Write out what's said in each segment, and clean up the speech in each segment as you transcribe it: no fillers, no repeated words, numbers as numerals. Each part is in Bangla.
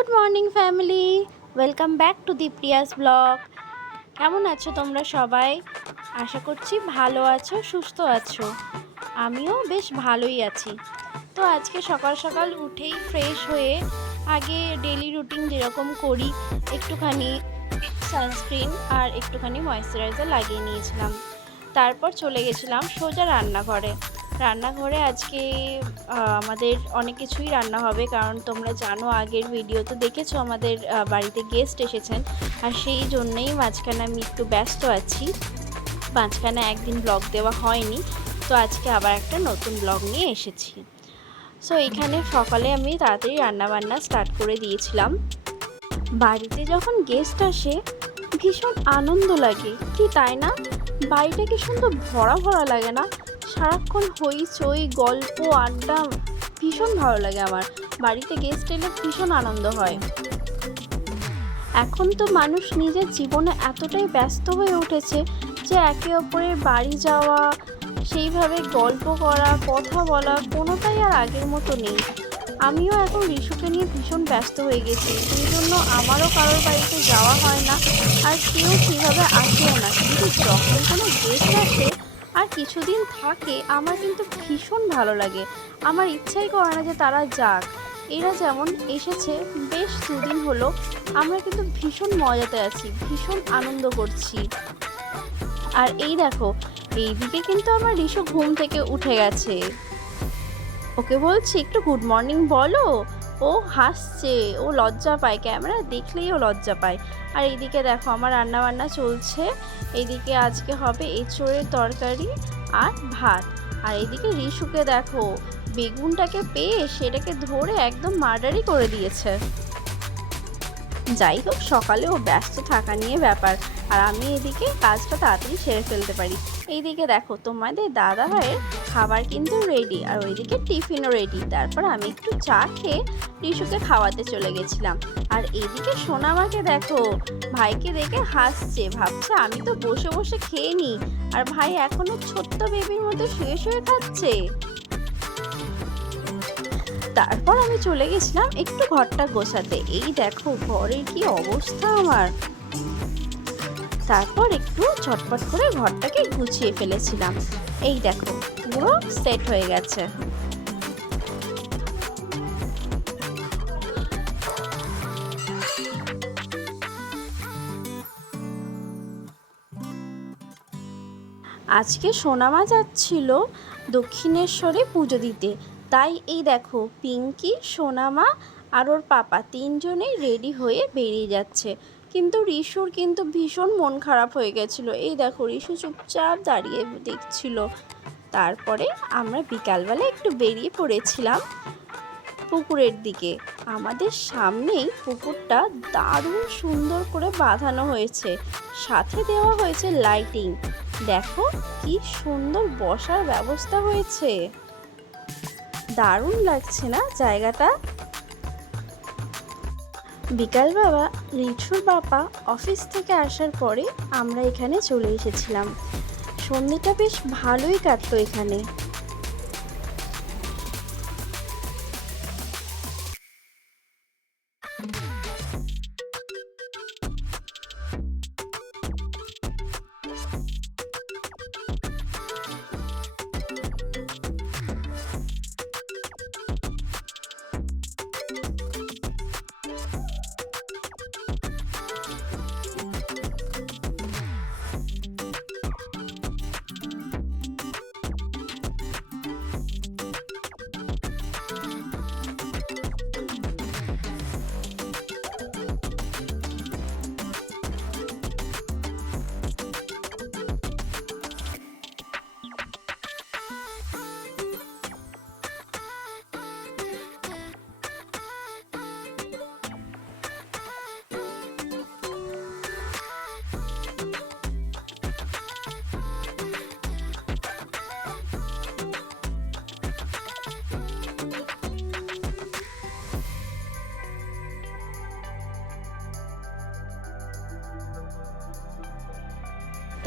Good morning family, welcome back to the Prius blog. কেমন আছো তোমরা সবাই? আশা করছি ভালো আছো, সুস্থ আছো। আমিও বেশ ভালোই আছি। তো আজকে সকাল সকাল উঠেই ফ্রেশ হয়ে আগে ডেলি রুটিন যেরকম করি একটুখানি সানস্ক্রিন আর একটুখানি ময়েশ্চারাইজার লাগিয়ে নিয়েছিলাম। তারপর চলে গেছিলাম সোজা রান্নাঘরে আজকে আমাদের অনেক কিছুই রান্না হবে, কারণ তোমরা জানো আগের ভিডিওতে দেখেছো আমাদের বাড়িতে গেস্ট এসেছেন। আর সেই জন্যেই মাঝখানে আমি একটু ব্যস্ত আছি, মাঝখানে একদিন ব্লগ দেওয়া হয়নি। তো আজকে আবার একটা নতুন ব্লগ নিয়ে এসেছি। সো এখানে সকালে আমি তাড়াতাড়ি রান্নাবান্না স্টার্ট করে দিয়েছিলাম। বাড়িতে যখন গেস্ট আসে ভীষণ আনন্দ লাগে, কি তাই না? বাড়িটা কি সুন্দর ভরা ভরা লাগে না? সারাক্ষণ হইচই, গল্প, আড্ডা, ভীষণ ভালো লাগে আমার। বাড়িতে গেস্ট এলে ভীষণ আনন্দ হয়। এখন তো মানুষ নিজের জীবনে এতটাই ব্যস্ত হয়ে উঠেছে যে একে অপরের বাড়ি যাওয়া, সেইভাবে গল্প করা, কথা বলা কোনোটাই আর আগের মতো নেই। আমিও এখন রিশুকে নিয়ে ভীষণ ব্যস্ত হয়ে গেছি, সেই জন্য আমারও কারোর বাড়িতে যাওয়া হয় না, আর কেউ সেভাবে আসেও না। কিন্তু যখন কোনো গেস্ট আসে আর কিছুদিন থাকে, আমার কিন্তু ভীষণ ভালো লাগে। আমার ইচ্ছাই করে না যে তারা যাক। এরা যেমন এসেছে, বেশ দুদিন হলো, আমরা কিন্তু ভীষণ মজাতে আছি, ভীষণ আনন্দ করছি। আর এই দেখো, এইদিকে কিন্তু আমার রিশু ঘুম থেকে উঠে গেছে। ওকে বলছি একটু গুড মর্নিং বলো, ও হাসছে, ও লজ্জা পায়, ক্যামেরা দেখলেই ও লজ্জা পায়। আর এইদিকে দেখো আমার রান্না বান্না চলছে। এইদিকে আজকে হবে এঁচোড়ের তরকারি আর ভাত। আর এইদিকে রিশুকে দেখো, বেগুনটাকে পেয়ে সেটাকে ধরে একদম মার্ডারই করে দিয়েছে। যাই হোক, সকালে ও ব্যস্ত থাকা নিয়ে ব্যাপার, আর আমি এদিকে কাজটা তাড়াতাড়ি সেরে ফেলতে পারি। এইদিকে দেখো তোমাদের দাদা ভাইয়ের খাবার কিন্তু রেডি, আর ওইদিকে টিফিনও রেডি। তারপর আমি একটু চা খেয়ে রিশুকে খাওয়াতে চলে গেছিলাম। আর এইদিকে সোনামাকে দেখো, ভাইকে দেখে হাসছে, ভাবছে আমি তো বসে বসে খেয়ে নিই, আর ভাই এখনো ছোট্ট বেবির মতো শুয়ে শুয়ে খাচ্ছে। তারপর আমি চলে গেছিলাম একটু ঘরটা গোছাতে। এই দেখো ঘরের কি অবস্থা আমার। তারপর একটু ঝটপট করে ঘরটাকে গুছিয়ে ফেলেছিলাম। এই দেখো পুরো সেট হয়ে গেছে। আজকে সোনামা যাচ্ছিল দক্ষিণেশ্বরে পুজো দিতে, তাই এই দেখো পিঙ্কি, সোনামা আর ওর পাপা তিনজনেই রেডি হয়ে বেরিয়ে যাচ্ছে। কিন্তু রিশুর কিন্তু ভীষণ মন খারাপ হয়ে গেছিলো। এই দেখো রিশু চুপচাপ দাঁড়িয়ে দেখছিল। তারপরে আমরা বিকালবেলা একটু বেরিয়ে পড়েছিলাম পুকুরের দিকে। আমাদের সামনেই পুকুরটা দারুণ সুন্দর করে বাঁধানো হয়েছে, সাথে দেওয়া হয়েছে লাইটিং। দেখো কি সুন্দর বসার ব্যবস্থা হয়েছে, দারুণ লাগছে না জায়গাটা? বিকালবেলা রিঠুর বাবা অফিস থেকে আসার পরে আমরা এখানে চলে এসেছিলাম। সন্ধ্যেটা বেশ ভালোই কাটলো এখানে।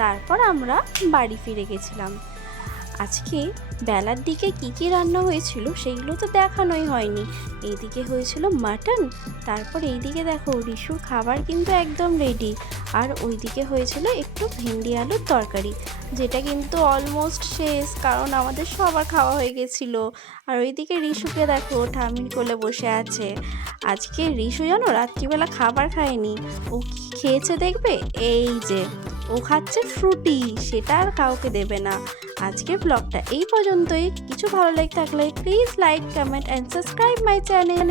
তারপর আমরা বাড়ি ফিরে গেছিলাম। আজকে বেলার দিকে কি কি রান্না হয়েছিল সেগুলো তো দেখানোই হয়নি। এইদিকে হয়েছিল মাটন, তারপর এইদিকে দেখো রিশুর খাবার কিন্তু একদম রেডি। আর ওইদিকে হয়েছিল একটু ভেন্ডি আলুর তরকারি, যেটা কিন্তু অলমোস্ট শেষ, কারণ আমাদের সবার খাওয়া হয়ে গেছিলো। আর ওইদিকে রিশুকে দেখো ঠাম্মির কোলে বসে আছে। আজকে রিশু জানো রাত্রিবেলা খাবার খায়নি, ও কি খেয়েছে দেখবে, এই যে ও খাচ্ছে ফ্রুটি, সেটা আর কাউকে দেবে না। আজকের ব্লগটা এই পর্যন্তই। কিছু ভালো লাগে থাকলে please like, comment and subscribe my channel.